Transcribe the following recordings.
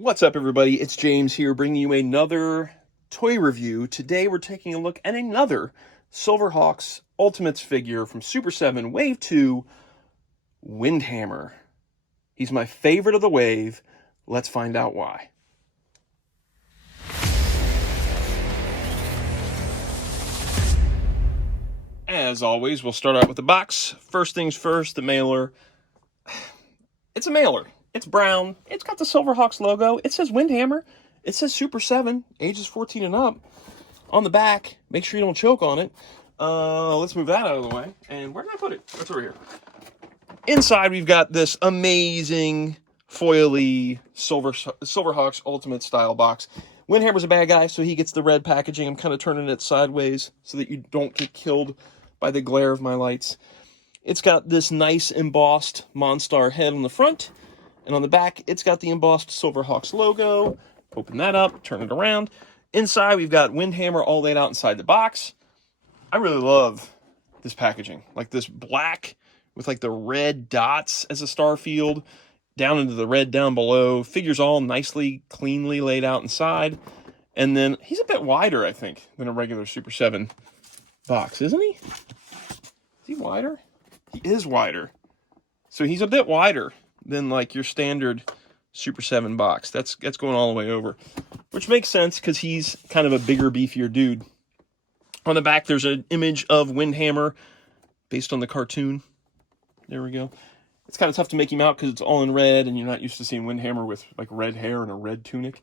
What's up, everybody? It's James here, bringing you another toy review. Today we're taking a look at another Silverhawks Ultimates figure from Super7 Wave 2, Windhammer. He's my favorite of the wave. Let's find out why. As always, we'll start out with the box. First things first, the mailer. It's a mailer. It's brown. It's got the Silverhawks logo. It says Windhammer. It says Super7, ages 14 and up. On the back, make sure you don't choke on it. Let's move that out of the way. And where did I put it? It's over here. Inside, we've got this amazing foily Silverhawks Ultimate style box. Windhammer's a bad guy, so he gets the red packaging. I'm kind of turning it sideways so that you don't get killed by the glare of my lights. It's got this nice embossed Monstar head on the front. And on the back, it's got the embossed Silverhawks logo. Open that up, turn it around. Inside, we've got Windhammer all laid out inside the box. I really love this packaging. Like this black with like the red dots as a star field, down into the red down below. Figures all nicely, cleanly laid out inside. And then he's a bit wider, I think, than a regular Super7 box, isn't he? Is he wider? He is wider. So he's a bit wider than like your standard Super7 box. That's going all the way over, which makes sense because he's kind of a bigger, beefier dude. On the back, there's an image of Windhammer based on the cartoon. There we go. It's kind of tough to make him out because it's all in red, and you're not used to seeing Windhammer with like red hair and a red tunic.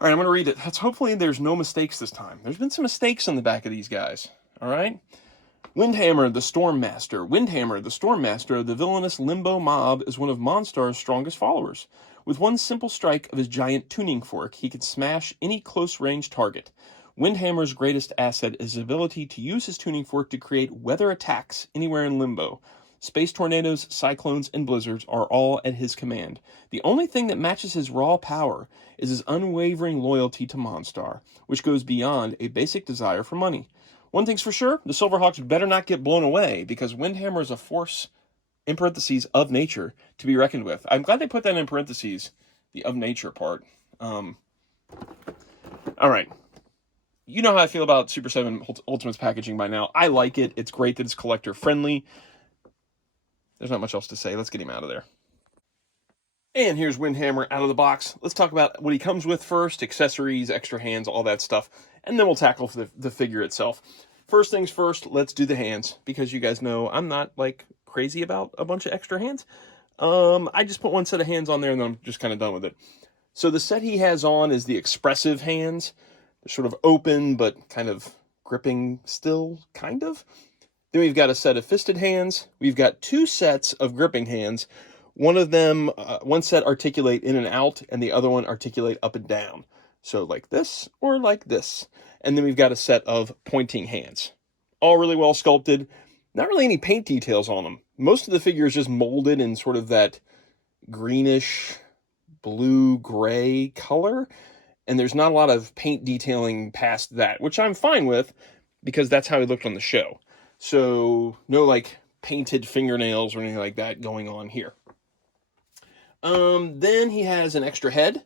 All right, I'm going to read it. Hopefully there's no mistakes this time. There's been some mistakes on the back of these guys. All right. Windhammer, the Storm Master. Windhammer, the Storm Master of the villainous Limbo mob, is one of Monstar's strongest followers. With one simple strike of his giant tuning fork, he can smash any close-range target. Windhammer's greatest asset is his ability to use his tuning fork to create weather attacks anywhere in Limbo. Space tornadoes, cyclones, and blizzards are all at his command. The only thing that matches his raw power is his unwavering loyalty to Monstar, which goes beyond a basic desire for money. One thing's for sure, the Silverhawks better not get blown away, because Windhammer is a force, in parentheses, of nature, to be reckoned with. I'm glad they put that in parentheses, the of nature part. All right. You know how I feel about Super7 Ultimates packaging by now. I like it. It's great that it's collector-friendly. There's not much else to say. Let's get him out of there. And here's Windhammer out of the box. Let's talk about what he comes with first, accessories, extra hands, all that stuff. And then we'll tackle the figure itself. First things first, let's do the hands. Because you guys know I'm not, like, crazy about a bunch of extra hands. I just put one set of hands on there and then I'm just kind of done with it. So the set he has on is the expressive hands. They're sort of open, but kind of gripping still, kind of. Then we've got a set of fisted hands. We've got two sets of gripping hands. One of them, one set articulate in and out, and the other one articulate up and down. So like this, or like this. And then we've got a set of pointing hands. All really well sculpted. Not really any paint details on them. Most of the figure is just molded in sort of that greenish, blue-gray color. And there's not a lot of paint detailing past that, which I'm fine with, because that's how he looked on the show. So no like painted fingernails or anything like that going on here. Then he has an extra head,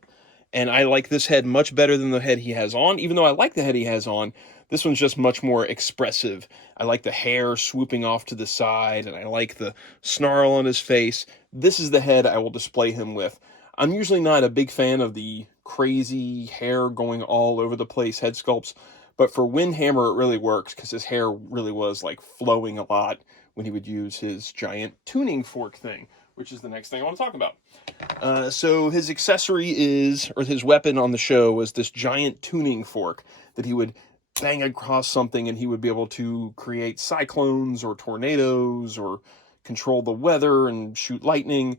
and I like this head much better than the head he has on. Even though I like the head he has on, this one's just much more expressive. I like the hair swooping off to the side, and I like the snarl on his face. This is the head I will display him with. I'm usually not a big fan of the crazy hair going all over the place head sculpts, but for Windhammer it really works because his hair really was like flowing a lot when he would use his giant tuning fork thing, which is the next thing I want to talk about. So his accessory is, or his weapon on the show was this giant tuning fork that he would bang across something and he would be able to create cyclones or tornadoes or control the weather and shoot lightning.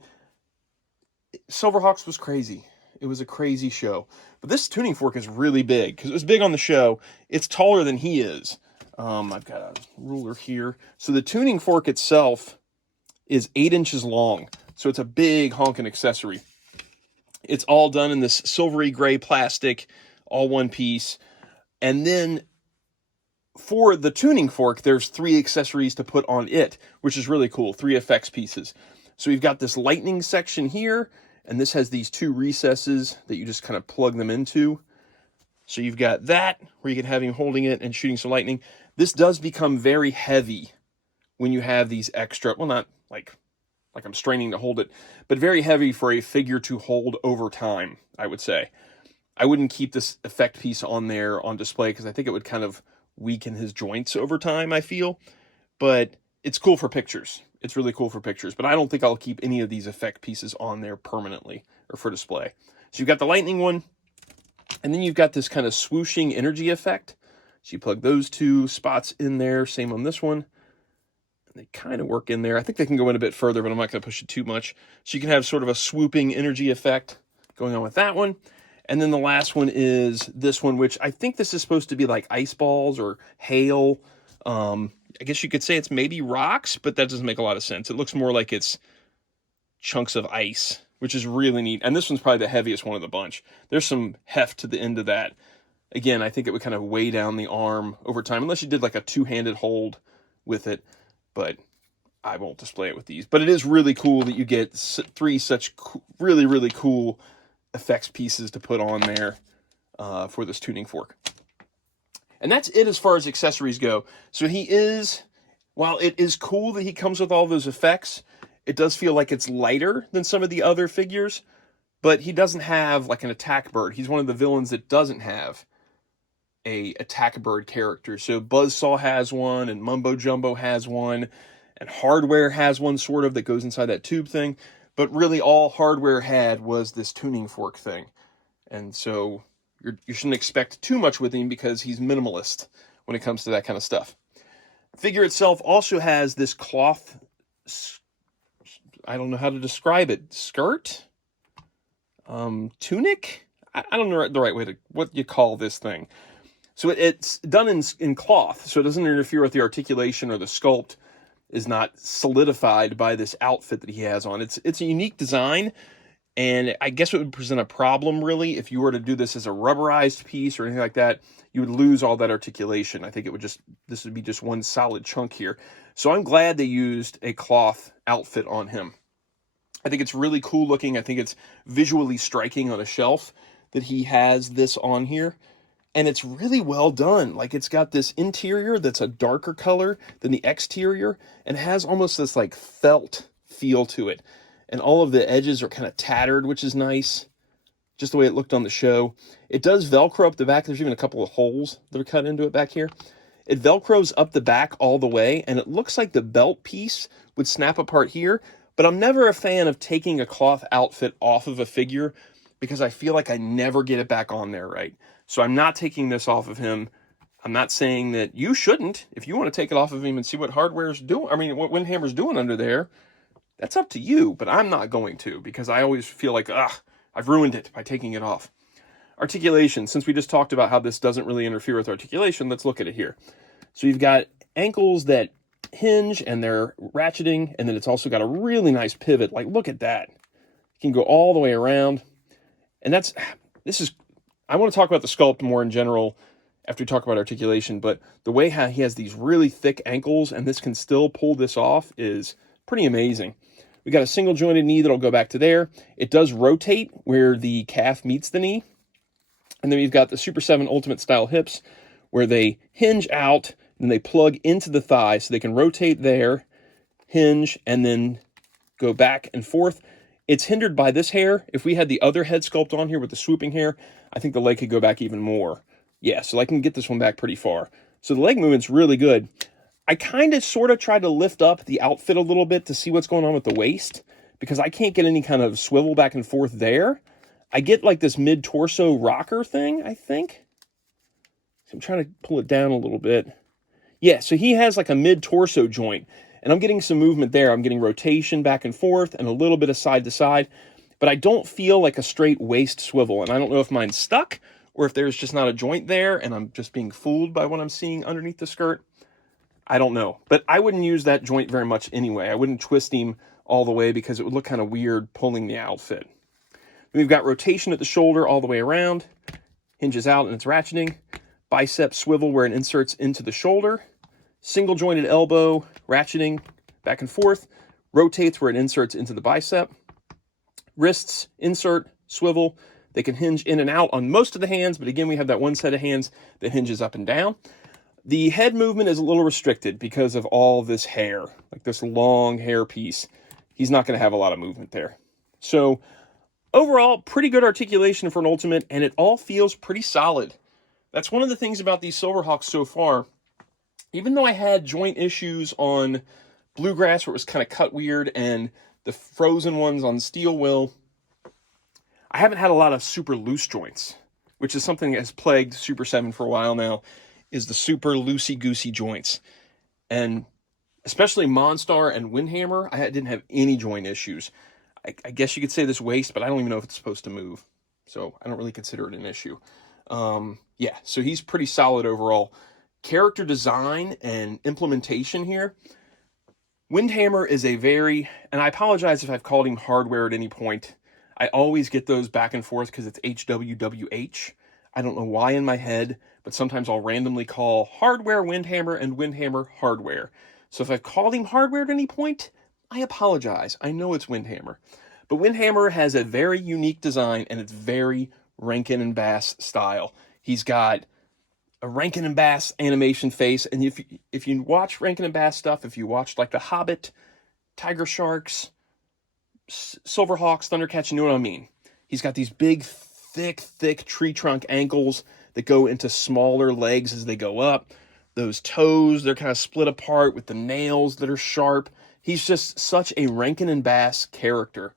Silverhawks was crazy. It was a crazy show. But this tuning fork is really big, because it was big on the show. It's taller than he is. I've got a ruler here. So the tuning fork itself is 8 inches long. So it's a big honking accessory. It's all done in this silvery gray plastic, all one piece. And then for the tuning fork, there's 3 accessories to put on it, which is really cool. 3 effects pieces. So we've got this lightning section here, And this has these two recesses that you just kind of plug them into. So you've got that, where you can have him holding it and shooting some lightning. This does become very heavy when you have these extra, well, not like I'm straining to hold it, but very heavy for a figure to hold over time, I would say. I wouldn't keep this effect piece on there on display because I think it would kind of weaken his joints over time, I feel. But it's cool for pictures. It's really cool for pictures. But I don't think I'll keep any of these effect pieces on there permanently or for display. So you've got the lightning one, and then you've got this kind of swooshing energy effect. So you plug those two spots in there. Same on this one. They kind of work in there. I think they can go in a bit further, but I'm not going to push it too much. So you can have sort of a swooping energy effect going on with that one. And then the last one is this one, which I think this is supposed to be like ice balls or hail. I guess you could say it's maybe rocks, but that doesn't make a lot of sense. It looks more like it's chunks of ice, which is really neat. And this one's probably the heaviest one of the bunch. There's some heft to the end of that. Again, I think it would kind of weigh down the arm over time, unless you did like a two-handed hold with it. But I won't display it with these. But it is really cool that you get three such really, really cool effects pieces to put on there for this tuning fork. And that's it as far as accessories go. So he is, while it is cool that he comes with all those effects, it does feel like it's lighter than some of the other figures. But he doesn't have like an attack bird. He's one of the villains that doesn't have a attack bird character. So Buzzsaw has one, and Mumbo Jumbo has one, and Hardware has one sort of that goes inside that tube thing. But really all Hardware had was this tuning fork thing. And so you shouldn't expect too much with him because he's minimalist when it comes to that kind of stuff. Figure itself also has this cloth, I don't know how to describe it, skirt? Tunic? I don't know the right way to, what you call this thing. So it's done in cloth, so it doesn't interfere with the articulation, or the sculpt is not solidified by this outfit that he has on. It's a unique design, and I guess it would present a problem, really, if you were to do this as a rubberized piece or anything like that. You would lose all that articulation. I think this would be just one solid chunk here. So I'm glad they used a cloth outfit on him. I think it's really cool looking. I think it's visually striking on a shelf that he has this on here. And it's really well done. Like, it's got this interior that's a darker color than the exterior and has almost this like felt feel to it. And all of the edges are kind of tattered, which is nice. Just the way it looked on the show. It does Velcro up the back. There's even a couple of holes that are cut into it back here. It Velcros up the back all the way, and it looks like the belt piece would snap apart here. But I'm never a fan of taking a cloth outfit off of a figure because I feel like I never get it back on there right. So I'm not taking this off of him. I'm not saying that you shouldn't. If you want to take it off of him and see what Hardware's doing, what Windhammer's doing under there, that's up to you. But I'm not going to, because I always feel like, I've ruined it by taking it off. Articulation. Since we just talked about how this doesn't really interfere with articulation, let's look at it here. So you've got ankles that hinge and they're ratcheting, and then it's also got a really nice pivot. Like, look at that. You can go all the way around. And I want to talk about the sculpt more in general after we talk about articulation, but the way how he has these really thick ankles and this can still pull this off is pretty amazing. We got a single jointed knee that'll go back to there. It does rotate where the calf meets the knee. And then we've got the Super7 Ultimate Style hips where they hinge out and they plug into the thigh, so they can rotate there, hinge, and then go back and forth. It's hindered by this hair. If we had the other head sculpt on here with the swooping hair, I think the leg could go back even more. Yeah, so I can get this one back pretty far. So the leg movement's really good. I kind of sort of tried to lift up the outfit a little bit to see what's going on with the waist, because I can't get any kind of swivel back and forth there. I get like this mid-torso rocker thing, I think. So I'm trying to pull it down a little bit. Yeah, so he has like a mid-torso joint, and I'm getting some movement there. I'm getting rotation back and forth and a little bit of side to side, but I don't feel like a straight waist swivel, and I don't know if mine's stuck or if there's just not a joint there and I'm just being fooled by what I'm seeing underneath the skirt. I don't know, but I wouldn't use that joint very much anyway. I wouldn't twist him all the way because it would look kind of weird pulling the outfit. We've got rotation at the shoulder all the way around, hinges out and it's ratcheting, bicep swivel where it inserts into the shoulder, single jointed elbow, ratcheting back and forth, rotates where it inserts into the bicep, Wrists, insert, swivel. They can hinge in and out on most of the hands, but again, we have that one set of hands that hinges up and down. The head movement is a little restricted because of all this hair, like this long hair piece. He's not going to have a lot of movement there. So overall, pretty good articulation for an Ultimate, and it all feels pretty solid. That's one of the things about these Silverhawks so far. Even though I had joint issues on Bluegrass where it was kind of cut weird, and the frozen ones on Steel Will, I haven't had a lot of super loose joints, which is something that has plagued Super 7 for a while now, is the super loosey-goosey joints. And especially Monstar and Windhammer, I didn't have any joint issues. I guess you could say this waist, but I don't even know if it's supposed to move. So I don't really consider it an issue. Yeah, so he's pretty solid overall. Character design and implementation here. Windhammer is a very, and I apologize if I've called him hardware at any point. I always get those back and forth because it's HWWH. I don't know why in my head, but sometimes I'll randomly call hardware Windhammer and Windhammer hardware. So if I've called him hardware at any point, I apologize. I know it's Windhammer. But Windhammer has a very unique design, and it's very Rankin and Bass style. He's got a Rankin and Bass animation face, and if you watch Rankin and Bass stuff, if you watched like The Hobbit, Tiger Sharks, Silverhawks, Thundercats, you know what I mean. He's got these big, thick tree trunk ankles that go into smaller legs as they go up. Those toes, they're kind of split apart with the nails that are sharp. He's just such a Rankin and Bass character.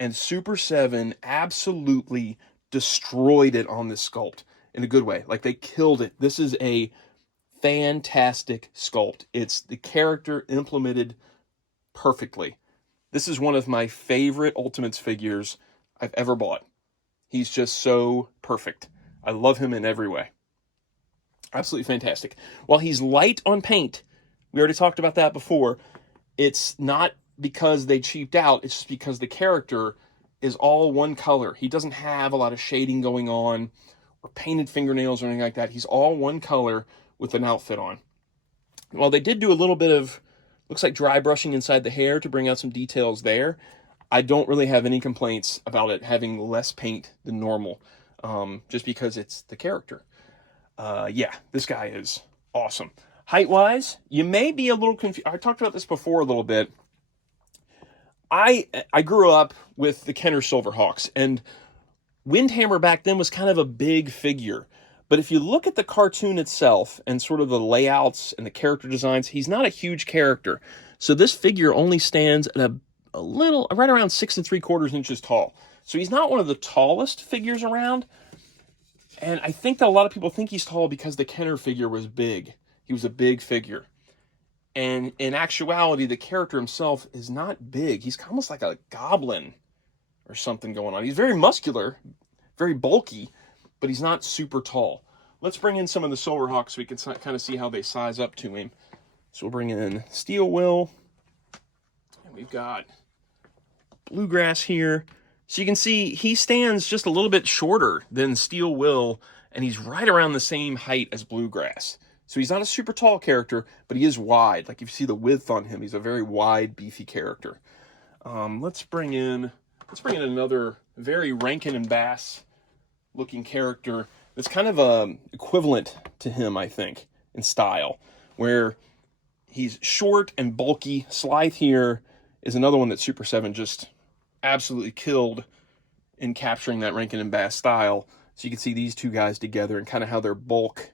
And Super 7 absolutely destroyed it on this sculpt in a good way. Like, they killed it. This is a fantastic sculpt. It's the character implemented perfectly. This is one of my favorite Ultimates figures I've ever bought. He's just so perfect. I love him in every way. Absolutely fantastic. While he's light on paint, we already talked about that before, it's not because they cheaped out, it's just because the character is all one color. He doesn't have a lot of shading going on or painted fingernails or anything like that. He's all one color with an outfit on. While they did do a little bit of, looks like dry brushing inside the hair to bring out some details there, I don't really have any complaints about it having less paint than normal, just because it's the character. Yeah, this guy is awesome. Height-wise, you may be a little confused. I talked about this before a little bit. I grew up with the Kenner Silverhawks, and Windhammer back then was kind of a big figure. But if you look at the cartoon itself and sort of the layouts and the character designs, he's not a huge character. So this figure only stands at a little, right around 6 3/4 inches tall. So he's not one of the tallest figures around. And I think that a lot of people think he's tall because the Kenner figure was big. He was a big figure. And in actuality, the character himself is not big. He's almost like a goblin or something going on. He's very muscular, very bulky, but he's not super tall. Let's bring in some of the Silverhawks so we can kind of see how they size up to him. So we'll bring in Steel Will. And we've got Bluegrass here. So you can see he stands just a little bit shorter than Steel Will, and he's right around the same height as Bluegrass. So he's not a super tall character, but he is wide. Like, if you see the width on him, he's a very wide, beefy character. Let's bring in another very Rankin and Bass looking character that's kind of equivalent to him, I think, in style, where he's short and bulky. Slythe here is another one that Super 7 just absolutely killed in capturing that Rankin and Bass style. So you can see these two guys together and kind of how their bulk,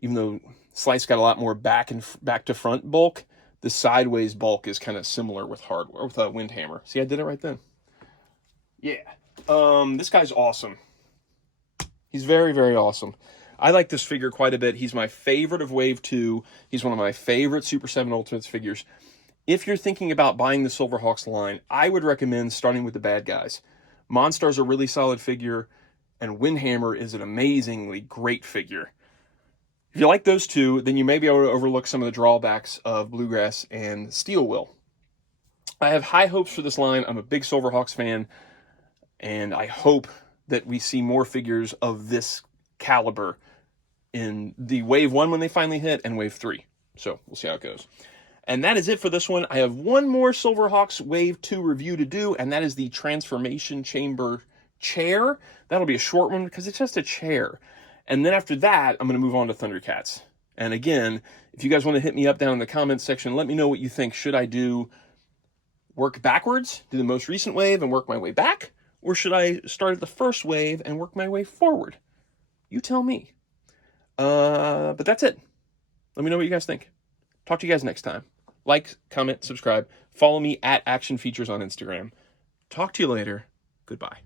even though Slythe's got a lot more back to front bulk, the sideways bulk is kind of similar with hardware, with Windhammer. See, I did it right then. Yeah. This guy's awesome. He's very, very awesome. I like this figure quite a bit. He's my favorite of Wave 2. He's one of my favorite Super 7 Ultimates figures. If you're thinking about buying the Silverhawks line, I would recommend starting with the bad guys. Monstar's a really solid figure, and Windhammer is an amazingly great figure. If you like those two, then you may be able to overlook some of the drawbacks of Bluegrass and Steel Will. I have high hopes for this line. I'm a big Silverhawks fan, and I hope that we see more figures of this caliber in the Wave 1 when they finally hit, and Wave 3. So we'll see how it goes. And that is it for this one. I have one more Silverhawks Wave 2 review to do, and that is the Transformation Chamber chair. That'll be a short one because it's just a chair. And then after that, I'm going to move on to Thundercats. And again, if you guys want to hit me up down in the comments section, let me know what you think. Should I work backwards, do the most recent wave and work my way back? Or should I start at the first wave and work my way forward? You tell me. But that's it. Let me know what you guys think. Talk to you guys next time. Like, comment, subscribe. Follow me at Action Features on Instagram. Talk to you later. Goodbye.